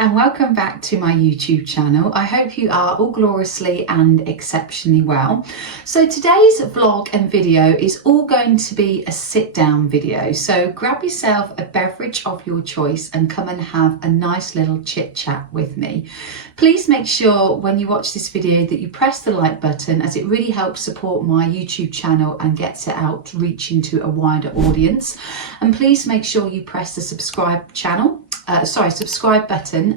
and welcome back to my YouTube channel. I hope you are all gloriously and exceptionally well. So today's vlog and video is all going to be a sit down video. So grab yourself a beverage of your choice and come and have a nice little chit chat with me. Please make sure when you watch this video that you press the like button, as it really helps support my YouTube channel and gets it out reaching to a wider audience. And please make sure you press the subscribe button,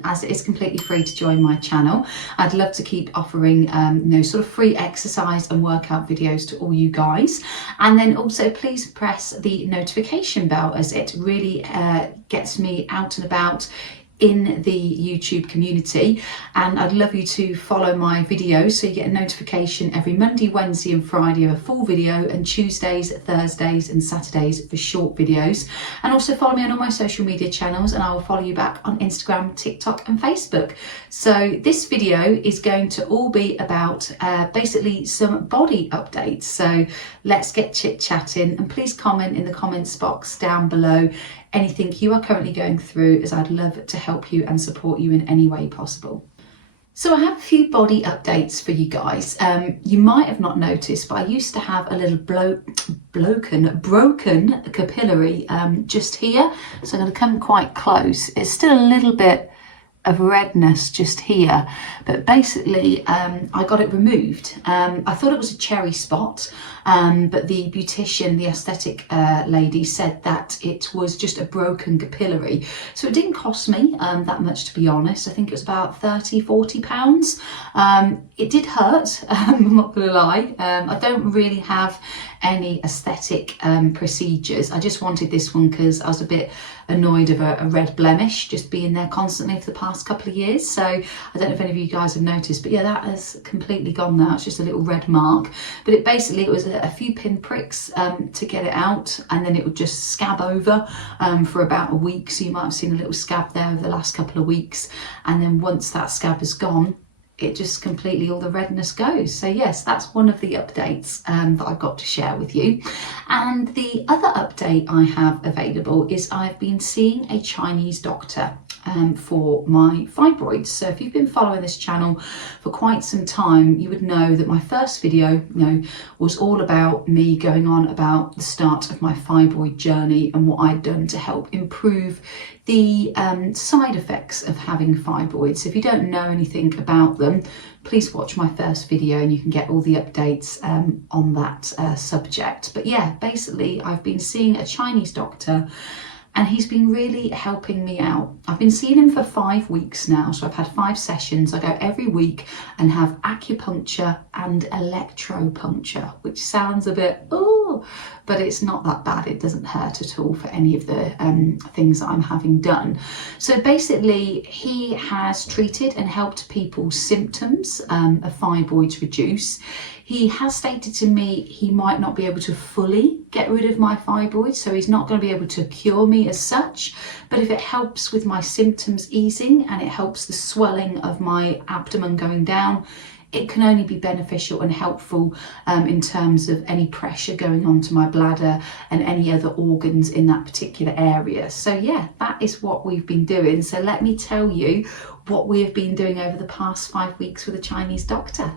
as it is completely free to join my channel. I'd love to keep offering sort of free exercise and workout videos to all you guys. And then also please press the notification bell, as it really gets me out and about in the YouTube community. And I'd love you to follow my videos so you get a notification every Monday, Wednesday and Friday of a full video, and Tuesdays, Thursdays and Saturdays for short videos. And also follow me on all my social media channels, and I will follow you back on Instagram, TikTok and Facebook. So this video is going to all be about basically some body updates. So let's get chit chatting, and please comment in the comments box down below anything you are currently going through, as I'd love to help you and support you in any way possible. So I have a few body updates for you guys. You might have not noticed, but I used to have a little broken capillary just here. So I'm going to come quite close. It's still a little bit of redness just here, but basically I got it removed. I thought it was a cherry spot, but the beautician, the aesthetic lady, said that it was just a broken capillary. So it didn't cost me that much, to be honest. I think it was about £30–40. It did hurt, I'm not gonna lie. I don't really have any aesthetic procedures. I just wanted this one because I was a bit annoyed of a red blemish just being there constantly for the past couple of years. So I don't know if any of you guys have noticed, but yeah, that has completely gone now. It's just a little red mark, but it was a few pin pricks to get it out, and then it would just scab over for about a week. So you might have seen a little scab there over the last couple of weeks, and then once that scab is gone, it just completely, all the redness goes. So yes, that's one of the updates that I've got to share with you. And the other update I have available is I've been seeing a Chinese doctor for my fibroids. So if you've been following this channel for quite some time, you would know that my first video was all about me going on about the start of my fibroid journey and what I'd done to help improve the side effects of having fibroids. So if you don't know anything about them, please watch my first video and you can get all the updates on that subject. But yeah, basically I've been seeing a Chinese doctor, and he's been really helping me out. I've been seeing him for 5 weeks now, so I've had 5 sessions. I go every week and have acupuncture and electropuncture, which sounds a bit, oh, but it's not that bad. It doesn't hurt at all for any of the things that I'm having done. So basically, he has treated and helped people's symptoms of fibroids reduce. He has stated to me he might not be able to fully get rid of my fibroids, so he's not going to be able to cure me as such, but if it helps with my symptoms easing and it helps the swelling of my abdomen going down, it can only be beneficial and helpful in terms of any pressure going onto my bladder and any other organs in that particular area. So yeah, that is what we've been doing. So let me tell you what we have been doing over the past 5 weeks with a Chinese doctor.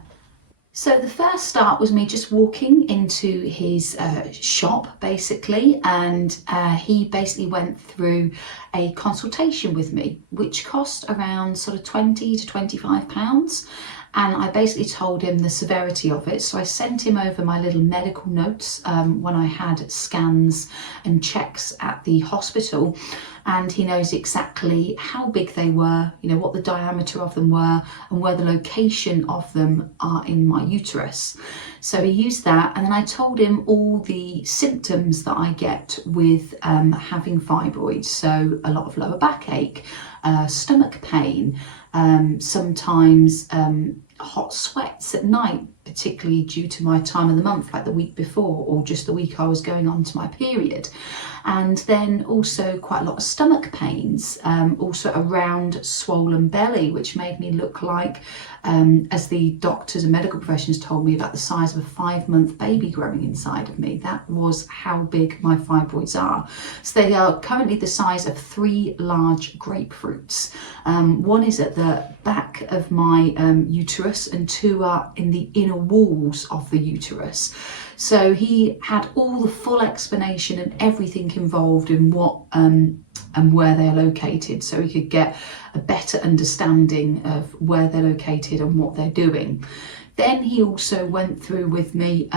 So the first start was me just walking into his shop basically, and he basically went through a consultation with me, which cost around sort of £20 to £25. And I basically told him the severity of it. So I sent him over my little medical notes when I had scans and checks at the hospital. And he knows exactly how big they were, what the diameter of them were, and where the location of them are in my uterus. So he used that, and then I told him all the symptoms that I get with having fibroids. So a lot of lower backache, stomach pain, sometimes hot sweats at night, particularly due to my time of the month, like the week before or just the week I was going on to my period. And then also quite a lot of stomach pains, also around swollen belly, which made me look like, as the doctors and medical professionals told me, about the size of a 5-month baby growing inside of me. That was how big my fibroids are. So they are currently the size of 3 large grapefruits. One is at the back of my uterus, and 2 are in the inner walls of the uterus. So he had all the full explanation and everything involved in what and where they're located, so he could get a better understanding of where they're located and what they're doing. Then he also went through with me,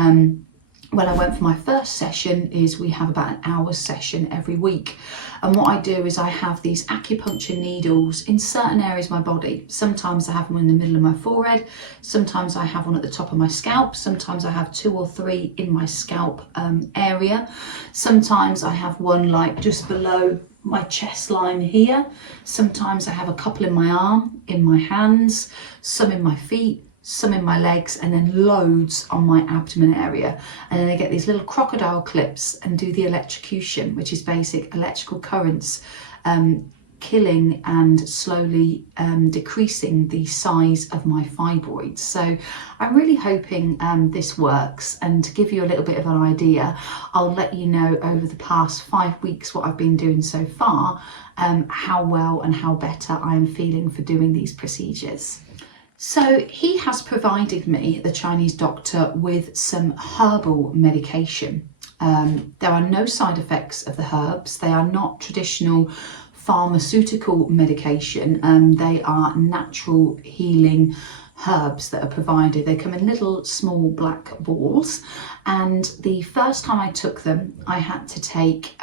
when I went for my first session, is we have about an hour session every week. And what I do is I have these acupuncture needles in certain areas of my body. Sometimes I have them in the middle of my forehead, sometimes I have one at the top of my scalp, sometimes I have 2 or 3 in my scalp area. Sometimes I have one like just below my chest line here. Sometimes I have a couple in my arm, in my hands, some in my feet, some in my legs, and then loads on my abdomen area. And then I get these little crocodile clips and do the electrocution, which is basic electrical currents, killing and slowly decreasing the size of my fibroids. So I'm really hoping this works. And to give you a little bit of an idea, I'll let you know over the past 5 weeks what I've been doing so far, how well and how better I'm feeling for doing these procedures. So he has provided me, the Chinese doctor, with some herbal medication. There are no side effects of the herbs. They are not traditional pharmaceutical medication. They are natural healing herbs that are provided. They come in little small black balls, and the first time I took them I had to take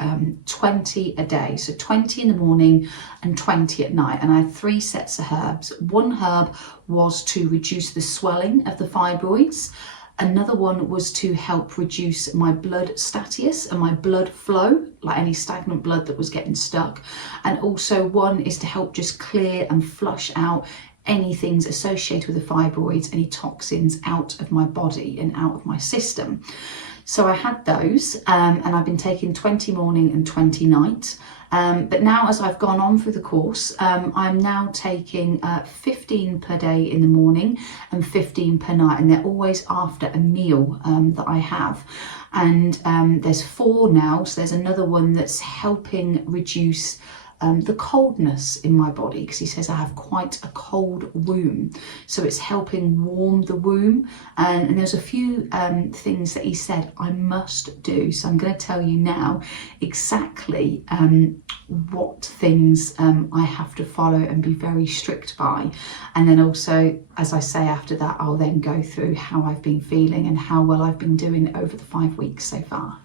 20 a day, so 20 in the morning and 20 at night, and I had 3 sets of herbs. One herb was to reduce the swelling of the fibroids, another one was to help reduce my blood status and my blood flow, like any stagnant blood that was getting stuck, and also one is to help just clear and flush out any things associated with the fibroids, any toxins out of my body and out of my system. So I had those, and I've been taking 20 morning and 20 night. But now as I've gone on through the course, I'm now taking 15 per day in the morning and 15 per night, and they're always after a meal that I have. And there's 4 now, so there's another one that's helping reduce the coldness in my body, because he says I have quite a cold womb, so it's helping warm the womb. And there's a few things that he said I must do, so I'm going to tell you now exactly what things I have to follow and be very strict by. And then also, as I say, after that I'll then go through how I've been feeling and how well I've been doing over the 5 weeks so far.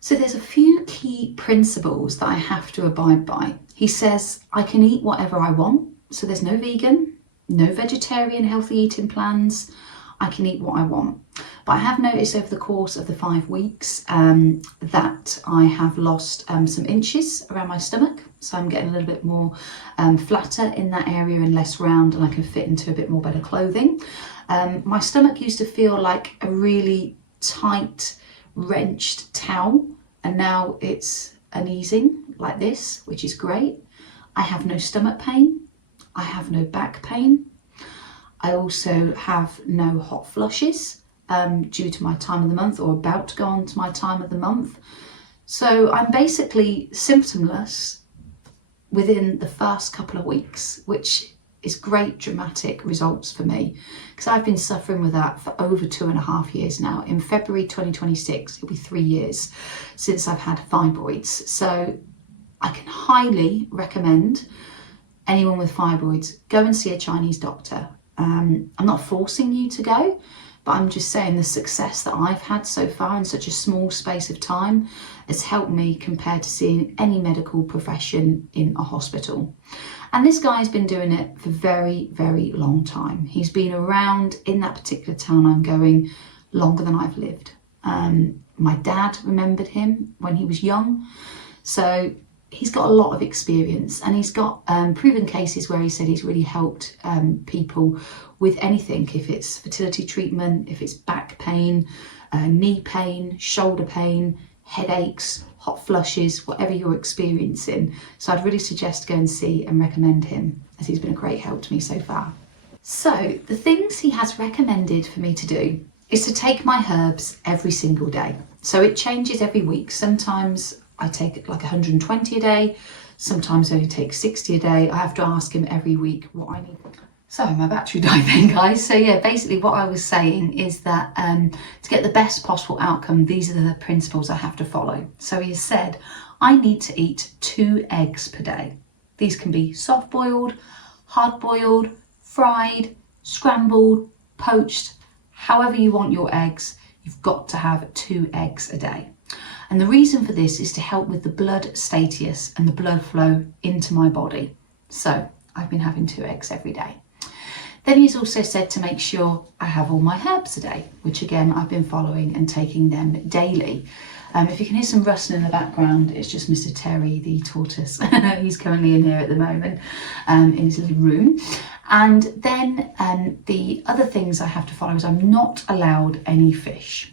So there's a few key principles that I have to abide by. He says I can eat whatever I want, so there's no vegan, no vegetarian healthy eating plans. I can eat what I want. But I have noticed over the course of the 5 weeks that I have lost some inches around my stomach. So I'm getting a little bit more flatter in that area and less round, and I can fit into a bit more better clothing. My stomach used to feel like a really tight, wrenched towel, and now it's an easing like this, which is great. I have no stomach pain. I have no back pain. I also have no hot flushes due to my time of the month, or about to go on to my time of the month. So I'm basically symptomless within the first couple of weeks, which is great dramatic results for me, because I've been suffering with that for over 2.5 years now. In February 2026, it'll be 3 years since I've had fibroids. So I can highly recommend anyone with fibroids, go and see a Chinese doctor. I'm not forcing you to go, but I'm just saying the success that I've had so far in such a small space of time has helped me compared to seeing any medical profession in a hospital. And this guy's been doing it for a very, very long time. He's been around in that particular town I'm going longer than I've lived. My dad remembered him when he was young. So he's got a lot of experience, and he's got proven cases where he said he's really helped people with anything, if it's fertility treatment, if it's back pain, knee pain, shoulder pain, headaches, hot flushes, whatever you're experiencing. So I'd really suggest go and see and recommend him, as he's been a great help to me so far. So the things he has recommended for me to do is to take my herbs every single day. So it changes every week. Sometimes I take like 120 a day, sometimes I only take 60 a day. I have to ask him every week what I need. So my battery died then, guys. So yeah, basically what I was saying is that to get the best possible outcome, these are the principles I have to follow. So he has said, I need to eat 2 eggs per day. These can be soft boiled, hard boiled, fried, scrambled, poached, however you want your eggs, you've got to have 2 eggs a day. And the reason for this is to help with the blood status and the blood flow into my body. So I've been having 2 eggs every day. Then he's also said to make sure I have all my herbs a day, which again, I've been following and taking them daily. If you can hear some rustling in the background, it's just Mr. Terry, the tortoise. He's currently in here at the moment, in his little room. And then the other things I have to follow is I'm not allowed any fish.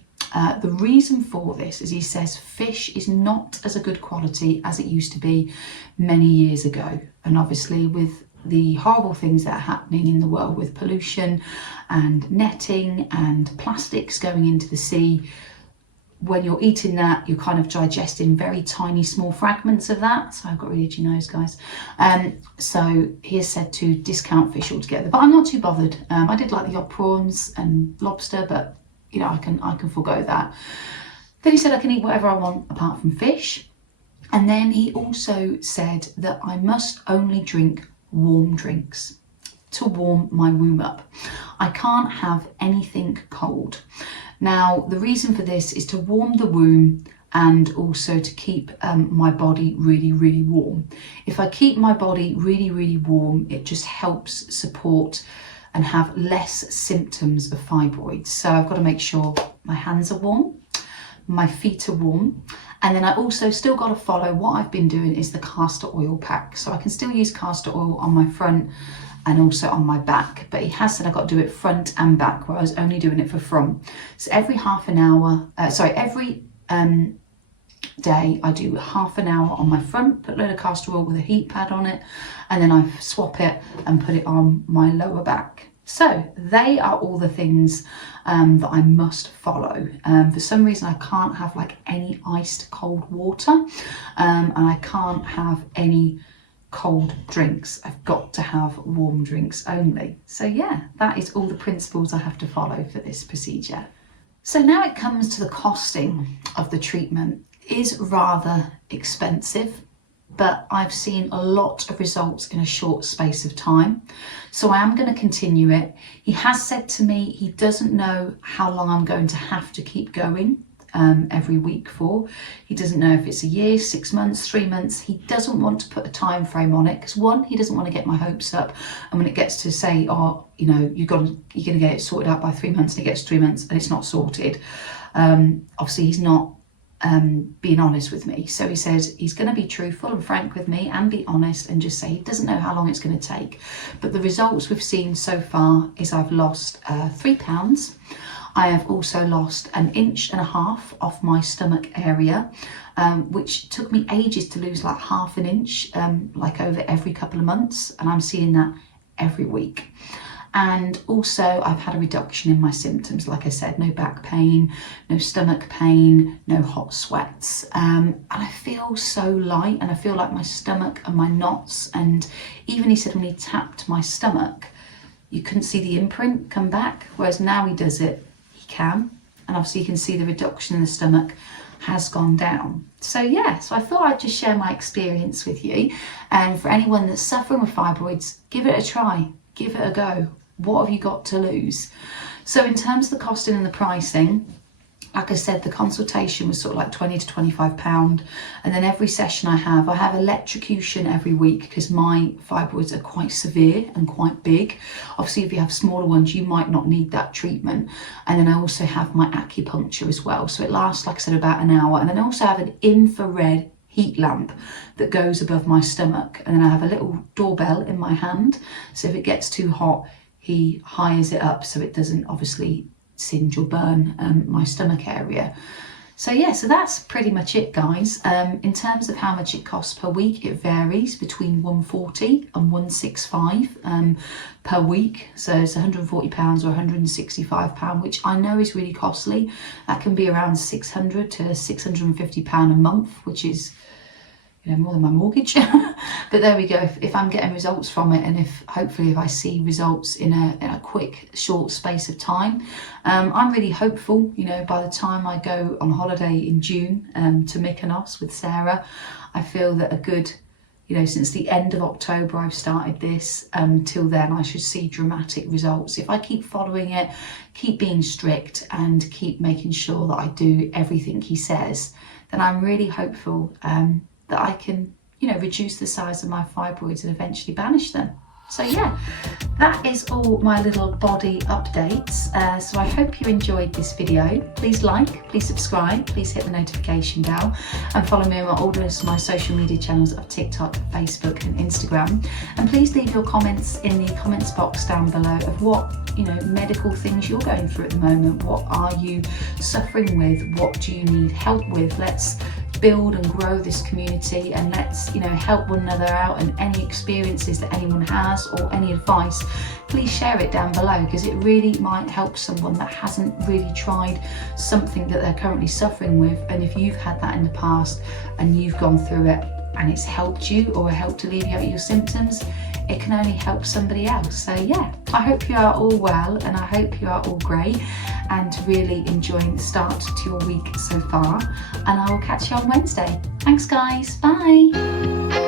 The reason for this is he says fish is not as a good quality as it used to be many years ago. And obviously with the horrible things that are happening in the world with pollution and netting and plastics going into the sea, when you're eating that, you're kind of digesting very tiny, small fragments of that. So I've got really itchy nose, guys. So he has said to discount fish altogether, but I'm not too bothered. I did like the odd prawns and lobster, but you know, I can forego that. Then he said I can eat whatever I want apart from fish. And then he also said that I must only drink warm drinks to warm my womb up. I can't have anything cold. Now, the reason for this is to warm the womb and also to keep my body really, really warm. If I keep my body really, really warm, it just helps support and have less symptoms of fibroids. So I've got to make sure my hands are warm, my feet are warm, and then I also still got to follow what I've been doing is the castor oil pack. So I can still use castor oil on my front and also on my back, but he has said I've got to do it front and back, where I was only doing it for front. So every half an hour, every day I do half an hour on my front, put a load of castor oil with a heat pad on it, and then I swap it and put it on my lower back. So they are all the things that I must follow. For some reason I can't have like any iced cold water, and I can't have any cold drinks. I've got to have warm drinks only. So yeah, that is all the principles I have to follow for this procedure. So now it comes to the costing of the treatment. It is rather expensive, but I've seen a lot of results in a short space of time. So I am going to continue it. He has said to me he doesn't know how long I'm going to have to keep going every week for. He doesn't know if it's a year, 6 months, 3 months. He doesn't want to put a time frame on it because one, he doesn't want to get my hopes up. And when it gets to say, oh, you know, you're going to get it sorted out by 3 months, and it gets 3 months and it's not sorted. Obviously he's not being honest with me. So he says he's going to be truthful and frank with me and be honest and just say he doesn't know how long it's going to take. But the results we've seen so far is I've lost 3 pounds. I have also lost 1.5 inches off my stomach area, which took me ages to lose, like 1/2 inch, like over every couple of months. And I'm seeing that every week. And also I've had a reduction in my symptoms. Like I said, no back pain, no stomach pain, no hot sweats. And I feel so light, and I feel like my stomach and my knots, and even he said when he tapped my stomach, you couldn't see the imprint come back. Whereas now he does it, he can. And obviously you can see the reduction in the stomach has gone down. So yeah, so I thought I'd just share my experience with you. And for anyone that's suffering with fibroids, give it a try, give it a go. What have you got to lose? So in terms of the costing and the pricing, like I said, the consultation was sort of like £20 to £25. And then every session I have electrocution every week because my fibroids are quite severe and quite big. Obviously, if you have smaller ones, you might not need that treatment. And then I also have my acupuncture as well. So it lasts, like I said, about an hour. And then I also have an infrared heat lamp that goes above my stomach, and then I have a little doorbell in my hand, so if it gets too hot he hires it up so it doesn't obviously singe or burn my stomach area. So yeah, so that's pretty much it, guys. In terms of how much it costs per week, it varies between £140 and £165 per week. So it's £140 or £165, which I know is really costly. That can be around £600 to £650 a month, which is, you know, more than my mortgage. But there we go. If I'm getting results from it, and if hopefully if I see results in a quick short space of time, I'm really hopeful, you know, by the time I go on holiday in June to Mykonos with Sarah, I feel that a good, you know, since the end of October I've started this, till then I should see dramatic results. If I keep following it, keep being strict and keep making sure that I do everything he says, then I'm really hopeful that I can, you know, reduce the size of my fibroids and eventually banish them. So yeah, that is all my little body updates. So I hope you enjoyed this video. Please like, please subscribe, please hit the notification bell, and follow me on all of my social media channels of TikTok, Facebook and Instagram. And please leave your comments in the comments box down below of what, you know, medical things you're going through at the moment. What are you suffering with? What do you need help with? Let's build and grow this community, and let's, you know, help one another out. And any experiences that anyone has or any advice, please share it down below, because it really might help someone that hasn't really tried something that they're currently suffering with. And if you've had that in the past and you've gone through it and it's helped you or helped alleviate your symptoms, it can only help somebody else. So yeah, I hope you are all well, and I hope you are all great and really enjoying the start to your week so far. And I will catch you on Wednesday. Thanks guys, bye.